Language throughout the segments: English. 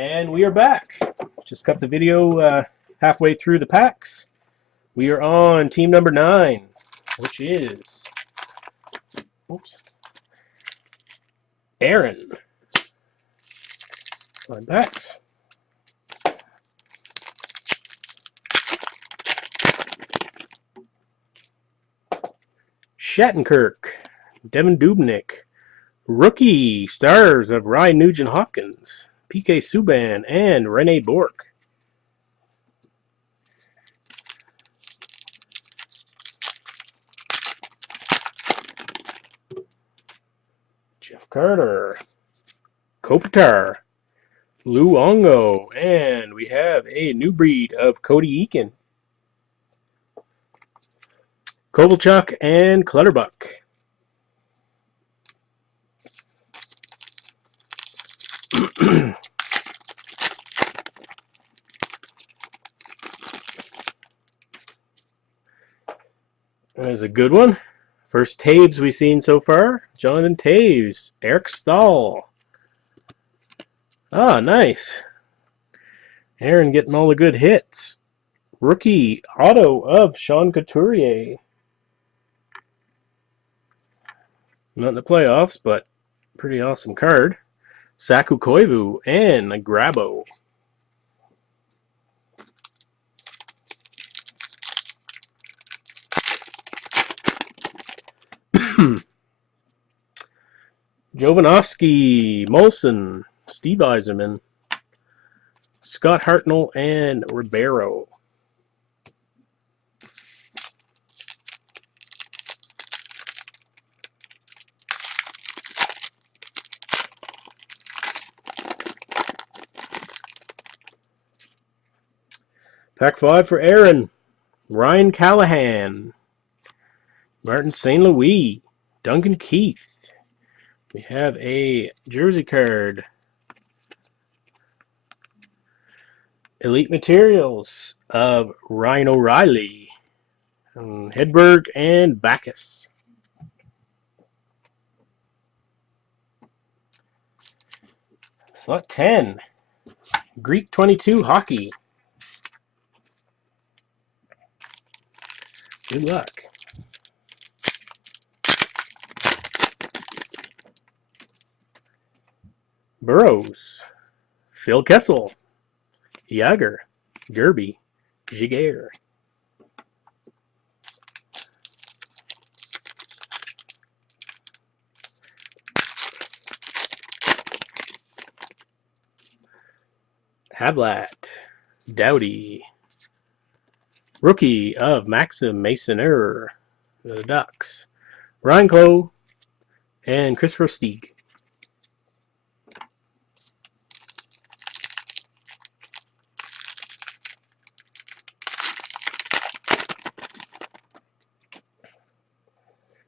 And we are back. Just cut the video halfway through the packs. We are on team number 9, which is Aaron. 9 packs. Shattenkirk, Devin Dubnyk, rookie stars of Ryan Nugent-Hopkins, PK Subban, and Rene Bourque. Jeff Carter, Kopitar, Luongo, and we have a new breed of Cody Eakin, Kovalchuk, and Clutterbuck. There's a good one. First Taves we've seen so far. Jonathan Taves, Eric Stahl. Ah, nice. Aaron getting all the good hits. Rookie auto of Sean Couturier. Not in the playoffs, but pretty awesome card. Saku Koivu and a Grabo. Jovanovski, Molson, Steve Yzerman, Scott Hartnell, and Ribeiro. Pack 5 for Aaron. Ryan Callahan, Martin St. Louis, Duncan Keith. We have a jersey card. Elite Materials of Ryan O'Reilly, Hedberg, and Bacchus. Slot 10, Greek 22 Hockey. Good luck. Burrows, Phil Kessel, Yager, Gerby, Giguère. Hablat, Doughty, rookie of Maxim Masoner, the Ducks, Ryan Clough, and Christopher Stieg.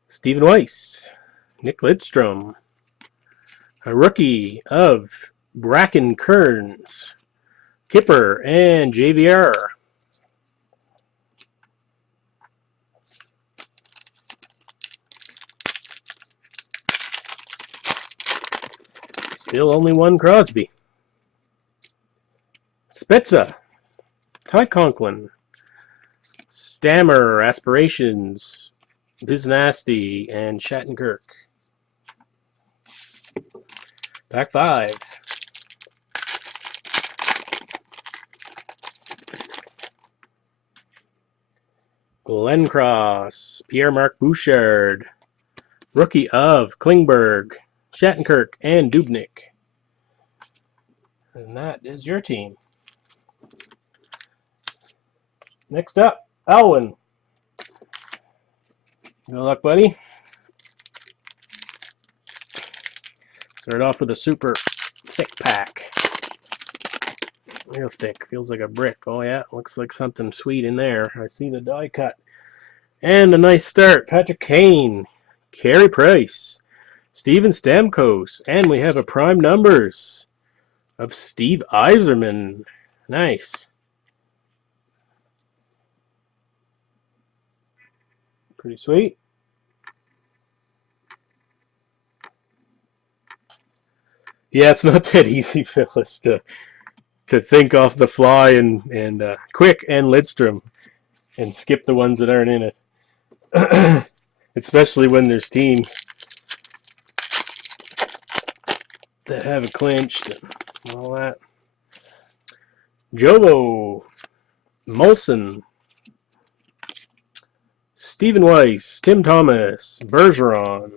Stephen Weiss, Nick Lidstrom, a rookie of Bracken Kearns, Kipper, and JVR. Still only one Crosby. Spezza, Ty Conklin, Stammer, Aspirations, Biznasty, and Shattenkirk. Pack 5. Glenn Cross, Pierre-Marc Bouchard, rookie of Klingberg, Shattenkirk, and Dubnyk. And that is your team. Next up, Alwyn. Good luck, buddy. Start off with a super thick pack. Real thick. Feels like a brick. Oh, yeah. Looks like something sweet in there. I see the die cut. And a nice start. Patrick Kane, Carey Price, Steven Stamkos, and we have a prime numbers of Steve Yzerman. Nice. Pretty sweet. Yeah, it's not that easy, Phyllis, to to think off the fly and Quick and Lidstrom and skip the ones that aren't in it. Especially when there's teams that have it clinched and all that. Jovo, Molson, Stephen Weiss, Tim Thomas, Bergeron.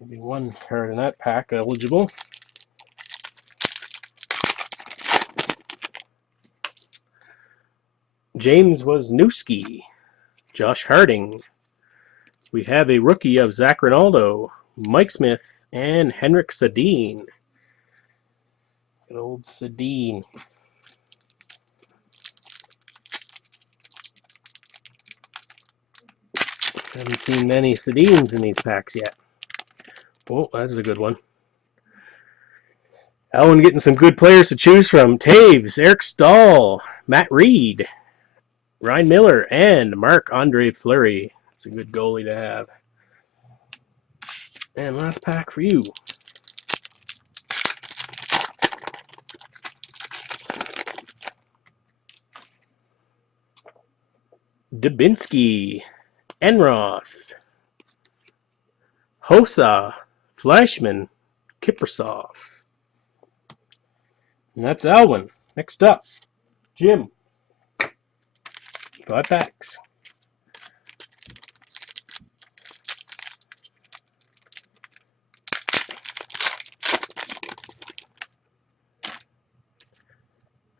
Maybe one card in that pack eligible. James Wisniewski, Josh Harding. We have a rookie of Zach Rinaldo, Mike Smith, and Henrik Sedin. Good old Sedin. Haven't seen many Sedins in these packs yet. Oh, that's a good one. Allen getting some good players to choose from. Taves, Eric Stahl, Matt Reed, Ryan Miller, and Marc-Andre Fleury. That's a good goalie to have. And last pack for you. Dubinsky, Enroth, Hossa, Flashman, Kiprasov. And that's Alwyn. Next up, Jim. 5 packs.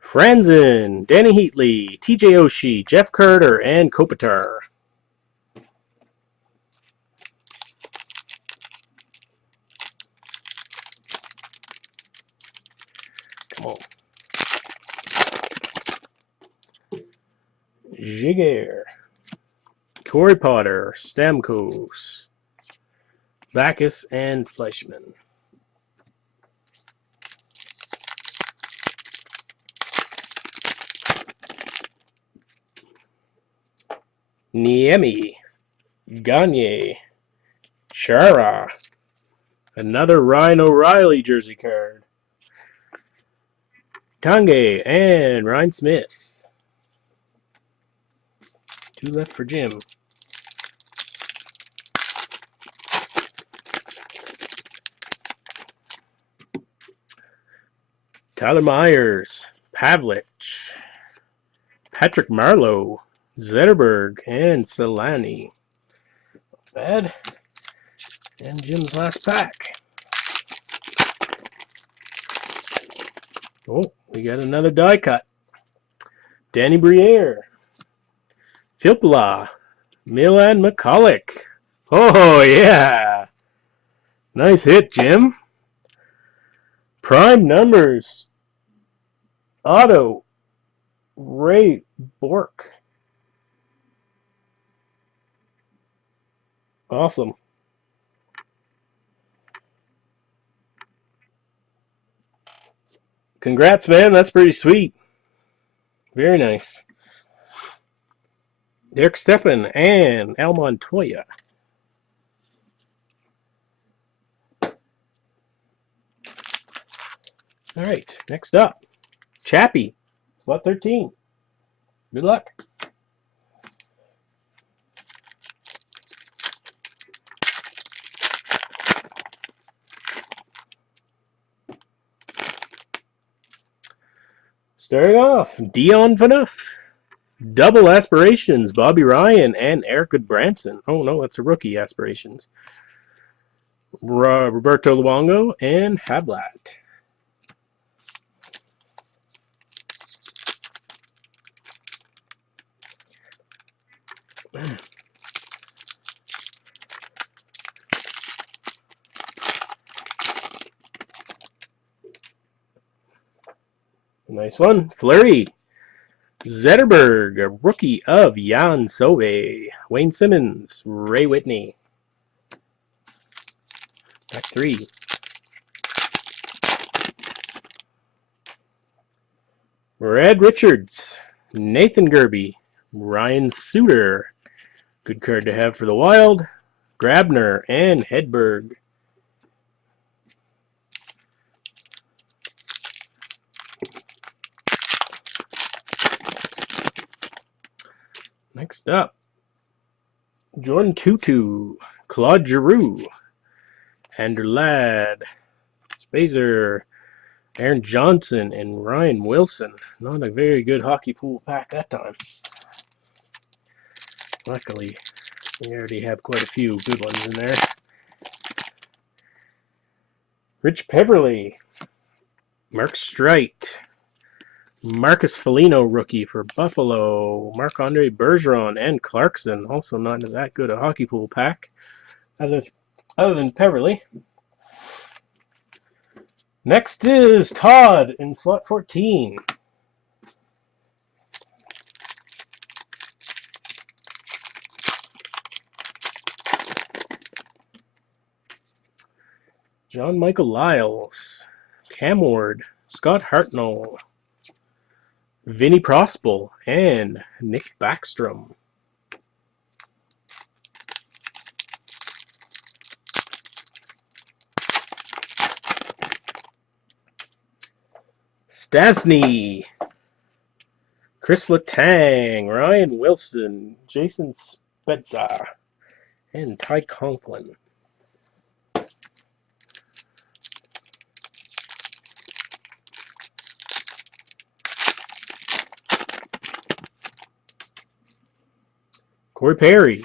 Franzen, Danny Heatley, TJ Oshie, Jeff Carter, and Kopitar. Come on. Jiger, Corey Potter, Stamkos, Backus, and Fleischman. Niemi, Gagne, Chara, another Ryan O'Reilly jersey card, Tange, and Ryan Smith. 2 left for Jim. Tyler Myers, Pavlich, Patrick Marleau, Zetterberg, and Solani. Bad. And Jim's last pack. Oh, we got another die cut. Danny Briere, Filppula, Milan McCulloch. Oh, yeah. Nice hit, Jim. Prime numbers. Auto. Ray Bork. Awesome. Congrats, man. That's pretty sweet. Very nice. Derek Stepan and Al Montoya. All right, next up, Chappie, slot 13. Good luck. Starting off, Dion Phaneuf. Double aspirations, Bobby Ryan and Eric Goodbranson. Oh, no, that's a rookie aspirations. Roberto Luongo and Hablat. Nice one. Fleury. Zetterberg, a rookie of Jan Sove. Wayne Simmons, Ray Whitney. Pack 3. Brad Richards, Nathan Gerby, Ryan Suter. Good card to have for the Wild. Grabner and Hedberg. Next up, Jordan Tutu, Claude Giroux, Andrew Ladd, Spazer, Aaron Johnson, and Ryan Wilson. Not a very good hockey pool pack that time. Luckily, we already have quite a few good ones in there. Rich Peverley, Mark Streit, Marcus Foligno rookie for Buffalo, Marc-Andre Bergeron, and Clarkson. Also not that good a hockey pool pack, other than Peverley. Next is Todd in slot 14. John Michael Lyles, Cam Ward, Scott Hartnell, Vinny Prospel, and Nick Backstrom. Stasny, Chris Letang, Ryan Wilson, Jason Spezza, and Ty Conklin. Corey Perry,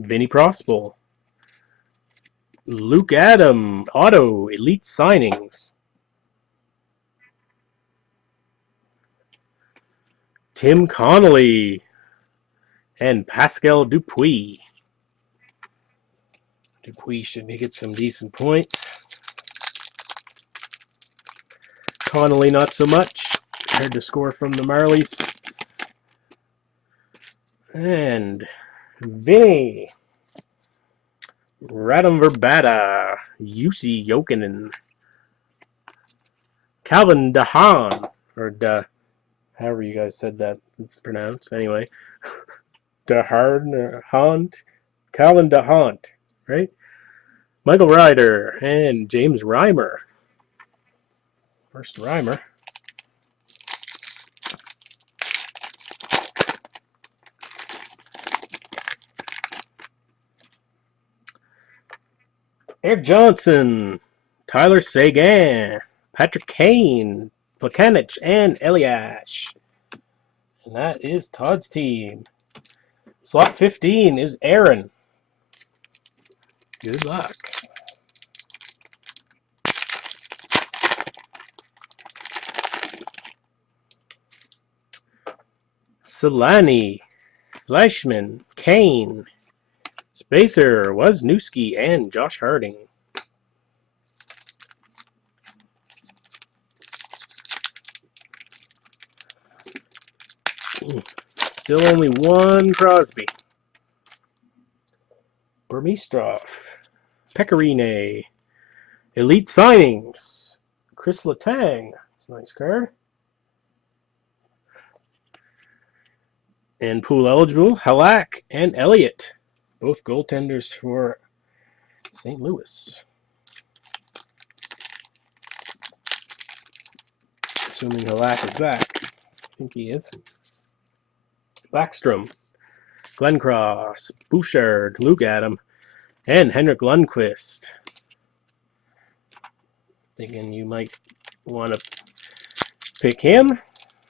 Vinny Prospel, Luke Adam, Auto Elite Signings, Tim Connolly, and Pascal Dupuis. Dupuis should get some decent points. Connolly not so much. Hard to score from the Marlies. And Vinny, Radim Verbata, Jussi Jokinen, Calvin DeHaan, or however you guys said that it's pronounced. Anyway, DeHaan, Calvin DeHaan, right? Michael Ryder and James Reimer. First Reimer. Eric Johnson, Tyler Seguin, Patrick Kane, Plekanec, and Eliash. And that is Todd's team. Slot 15 is Aaron. Good luck. Solani, Fleischman, Kane, Spacer, Wozniewski, and Josh Harding. Still only one Crosby. Burmistrov, Pecorine, Elite Signings, Chris Letang. That's a nice card. And pool eligible, Halak and Elliott. Both goaltenders for St. Louis. Assuming Halak is back. I think he is. Backstrom, Glenn Cross, Bouchard, Luke Adam, and Henrik Lundqvist. Thinking you might want to pick him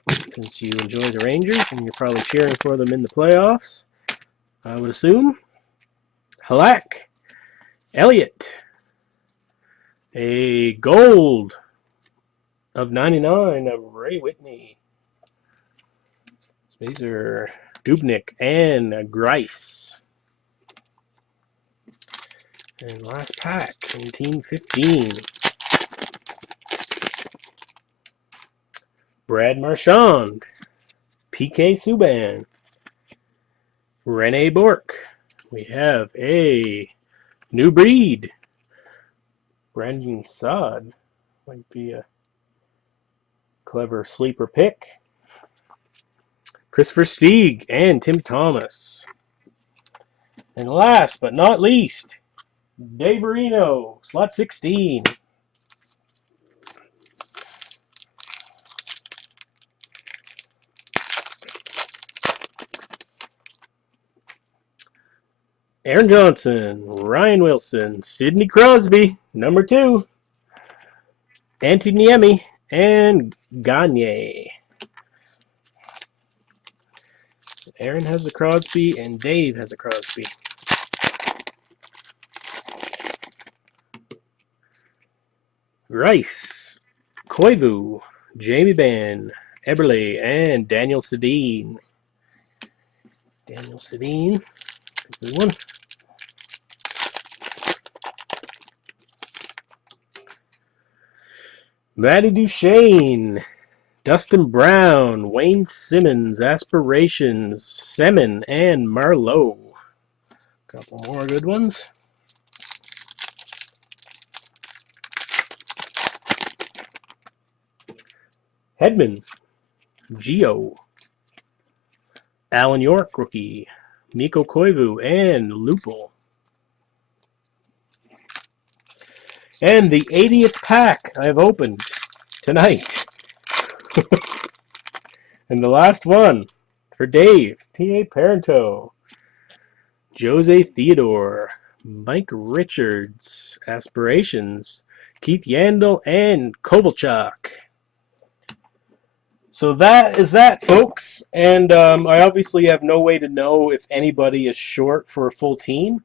since you enjoy the Rangers and you're probably cheering for them in the playoffs, I would assume. Halak, Elliott, a gold of 99 of Ray Whitney, Spacer, Dubnik, and Grice. And last pack in Team 15. Brad Marchand, PK Subban, Rene Bourque. We have a new breed. Brandon Saad might be a clever sleeper pick. Christopher Stieg and Tim Thomas. And last but not least, Dave Marino, slot 16. Aaron Johnson, Ryan Wilson, Sidney Crosby, number 2, Antoniemi, and Gagne. Aaron has a Crosby, and Dave has a Crosby. Rice, Koivu, Jamie Benn, Eberle, and Daniel Sedin. Daniel Sedin, good one. Matty Duchesne, Dustin Brown, Wayne Simmons, Aspirations, Semin, and Marlowe. Couple more good ones. Hedman, Gio, Alan York, rookie, Mikko Koivu, and Lupul. And the 80th pack I've opened tonight. And the last one for Dave, P.A. Parento, Jose Theodore, Mike Richards, Aspirations, Keith Yandel, and Kovalchuk. So that is that, folks. And I obviously have no way to know if anybody is short for a full team.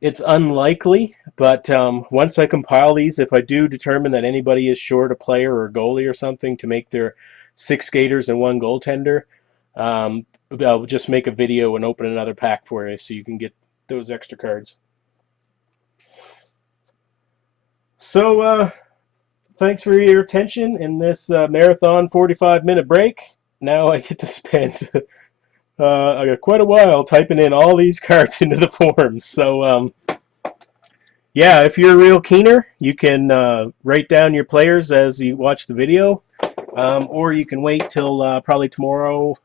It's unlikely, but once I compile these, if I do determine that anybody is short a player or a goalie or something to make their 6 skaters and 1 goaltender, I'll just make a video and open another pack for you so you can get those extra cards. So thanks for your attention in this marathon 45-minute break. Now I get to spend I got quite a while typing in all these cards into the forms. So yeah, if you're a real keener, you can write down your players as you watch the video, or you can wait till probably tomorrow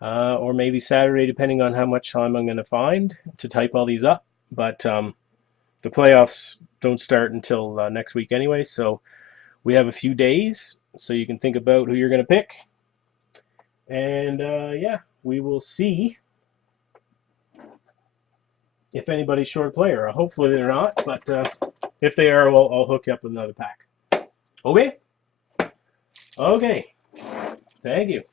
or maybe Saturday, depending on how much time I'm going to find to type all these up. But the playoffs don't start until next week anyway, so we have a few days, so you can think about who you're going to pick. And yeah, we will see if anybody's short a player. Hopefully they're not, but if they are, I'll hook you up with another pack. Okay? Okay. Thank you.